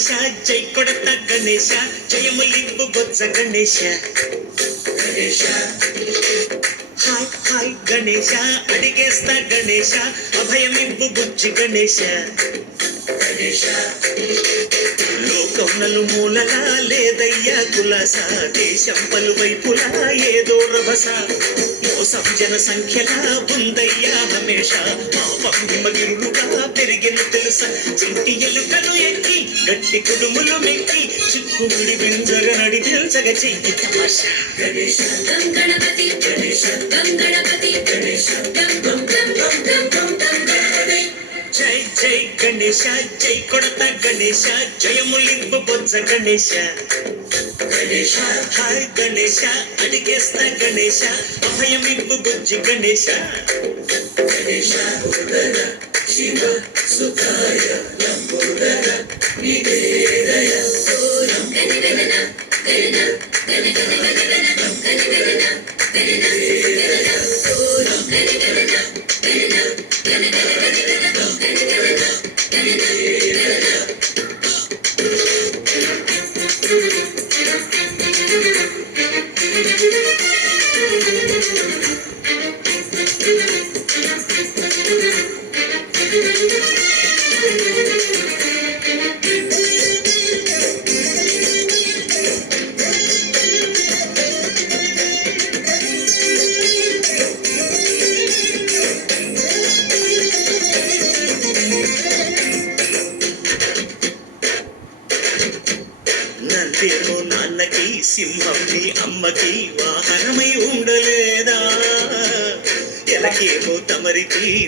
గణేశ జై కొడత Ganesha జయములింపు Botsa Ganesha Ganesha hi hi Ganesha అడిగేస్తా Ganesha అభయమింపు బుజ్జి గణేశ గణేశ లోకం నలుమూలలా లేదయ్యా కులాస దేశం పలువైపులా ఏదో రభస మోసం జన సంఖ్యలా ఉందయ్యా హమేష పాపం హిమగిరులుగా పెరిగిన తెలుసా చింటి ఎలుకలు ఎక్కి గట్టి కుడుములు మెక్కి చిక్కుముడి బింజగ నడి తెలుసగ చెయ్యి తమాష గణేశ గణపతి గణేశ గణపతి గణేశ గణపతి జై జై గణేశ జై కొడత గణేశ జయములింపు బొత్స గణేశ గణేశ హాయ్ గణేశ అడిగేస్తా గణేశ అభయమింపు బుజ్జి గణేశ గణేశ శివ సుతాయ లంబోదర నివేదయ నందేమో నాన్నకి సింహం నీ అమ్మకి వాహనమై ఉండలేదా ఎలకేమో తమరికి